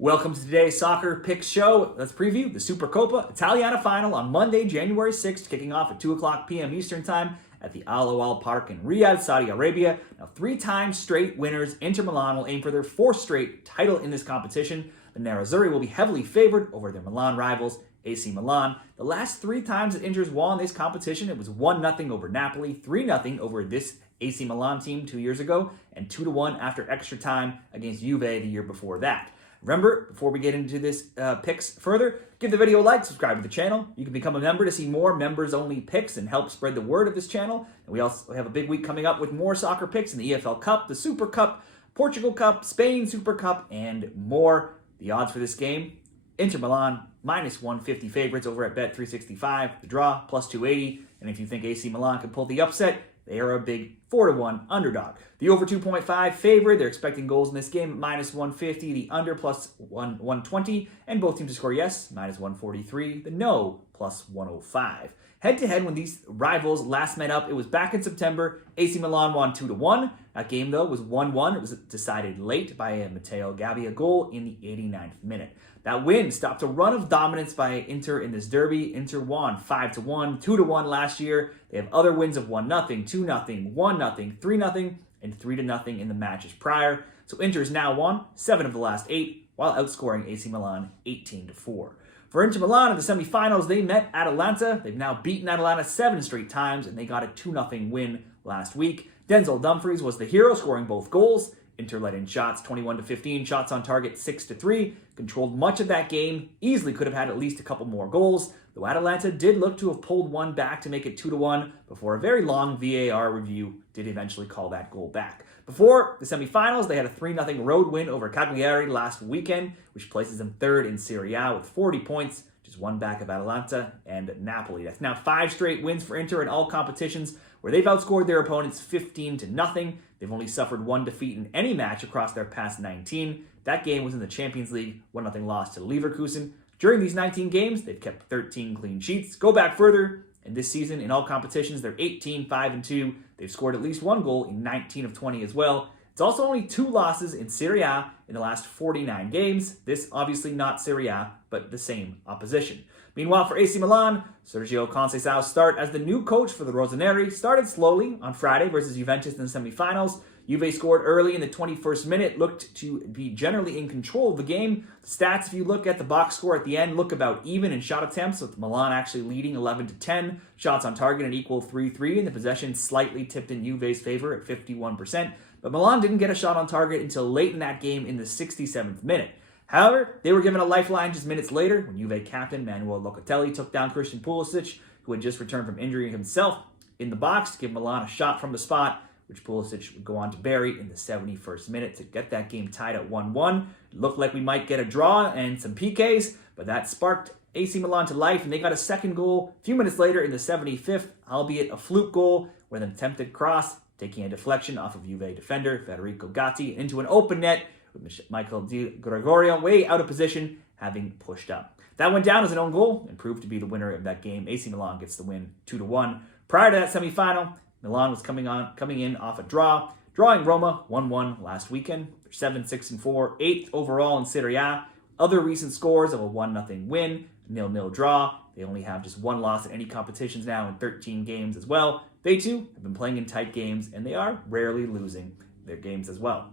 Welcome to today's Soccer Picks Show. Let's preview the Supercoppa Italiana Final on Monday, January 6th, kicking off at 2 o'clock p.m. Eastern Time at the Al Awal Park in Riyadh, Saudi Arabia. Now, 3 times straight winners, Inter Milan will aim for their 4th straight title in this competition. The Nerazzurri will be heavily favored over their Milan rivals, AC Milan. The last 3 times that Inter's won this competition, it was 1-0 over Napoli, 3-0 over this AC Milan team 2 years ago, and 2-1 after extra time against Juve the year before that. Remember, before we get into this picks further, give the video a like, subscribe to the channel. You can become a member to see more members-only picks and help spread the word of this channel. And we also have a big week coming up with more soccer picks in the EFL Cup, the Super Cup, Portugal Cup, Spain Super Cup, and more. The odds for this game, Inter Milan, -150 favorites over at Bet365. The draw, +280. And if you think AC Milan can pull the upset, they are a big 4-1 underdog. The over 2.5 favorite. They're expecting goals in this game at -150. The under +120. And both teams to score yes, -143. The no, +105. Head-to-head, when these rivals last met up, it was back in September. AC Milan won 2-1. That game, though, was 1-1. It was decided late by a Matteo Gabbia goal in the 89th minute. That win stopped a run of dominance by Inter in this derby. Inter won 5-1, 2-1 last year. They have other wins of 1-0, 2-0, 1-0, 3-0, and 3-0 in the matches prior. So Inter has now won 7 of the last 8, while outscoring AC Milan 18-4. For Inter Milan in the semifinals, they met Atalanta. They've now beaten Atalanta 7 straight times, and they got a 2-0 win last week. Denzel Dumfries was the hero, scoring both goals. Inter let in shots 21-15, shots on target 6-3, controlled much of that game, easily could have had at least a couple more goals, though Atalanta did look to have pulled one back to make it 2-1 before a very long VAR review did eventually call that goal back. Before the semifinals, they had a 3-0 road win over Cagliari last weekend, which places them 3rd in Serie A with 40 points, just one back of Atalanta and Napoli. That's now 5 straight wins for Inter in all competitions, where they've outscored their opponents 15-0. They've only suffered 1 defeat in any match across their past 19. That game was in the Champions League, 1-0 loss to Leverkusen. During these 19 games, they've kept 13 clean sheets. Go back further, and this season in all competitions, they're 18-5-2. They've scored at least 1 goal in 19 of 20 as well. It's also only 2 losses in Serie A in the last 49 games. This obviously not Serie A, but the same opposition. Meanwhile, for AC Milan, Sergio Conceição's start as the new coach for the Rossoneri started slowly on Friday versus Juventus in the semifinals. Juve scored early in the 21st minute, looked to be generally in control of the game. The stats, if you look at the box score at the end, look about even in shot attempts, with Milan actually leading 11-10. Shots on target an equal 3-3, and the possession slightly tipped in Juve's favor at 51%. But Milan didn't get a shot on target until late in that game in the 67th minute. However, they were given a lifeline just minutes later when Juve captain Manuel Locatelli took down Christian Pulisic, who had just returned from injury himself, in the box to give Milan a shot from the spot, which Pulisic would go on to bury in the 71st minute to get that game tied at 1-1. It looked like we might get a draw and some PKs, but that sparked AC Milan to life, and they got a second goal a few minutes later in the 75th, albeit a fluke goal with an attempted cross, taking a deflection off of Juve defender Federico Gatti into an open net, with Michael Di Gregorio way out of position, having pushed up. That went down as an own goal and proved to be the winner of that game. AC Milan gets the win 2-1. Prior to that semifinal, Milan was coming in off a draw, drawing Roma 1-1 last weekend. They're 7-6-4, 8th overall in Serie A. Other recent scores of a 1-0 win, 0-0 draw. They only have just 1 loss in any competitions now in 13 games as well. They too have been playing in tight games, and they are rarely losing their games as well.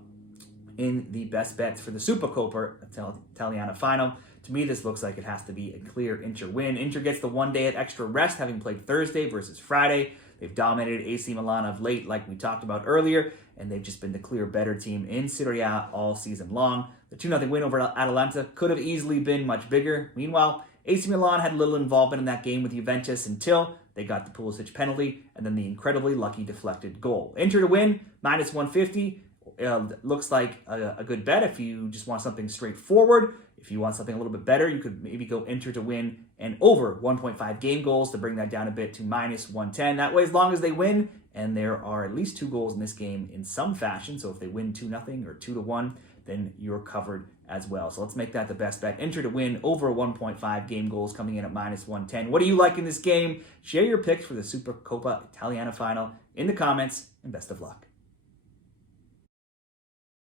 In the best bets for the Supercoppa Italiana Final, to me this looks like it has to be a clear Inter win. Inter gets the 1 day at extra rest, having played Thursday versus Friday. They've dominated AC Milan of late, like we talked about earlier, and they've just been the clear better team in Serie A all season long. The 2-0 win over Atalanta could have easily been much bigger. Meanwhile, AC Milan had little involvement in that game with Juventus until they got the Pulisic penalty and then the incredibly lucky deflected goal. Inter to win, -150. Looks like a good bet if you just want something straightforward. If you want something a little bit better, you could maybe go Inter to win and over 1.5 game goals to bring that down a bit to -110. That way, as long as they win, and there are at least 2 goals in this game in some fashion, so if they win 2-0 or 2-1, then you're covered as well. So let's make that the best bet. Inter to win over 1.5 game goals coming in at -110. What do you like in this game? Share your picks for the Supercoppa Italiana Final in the comments, and best of luck.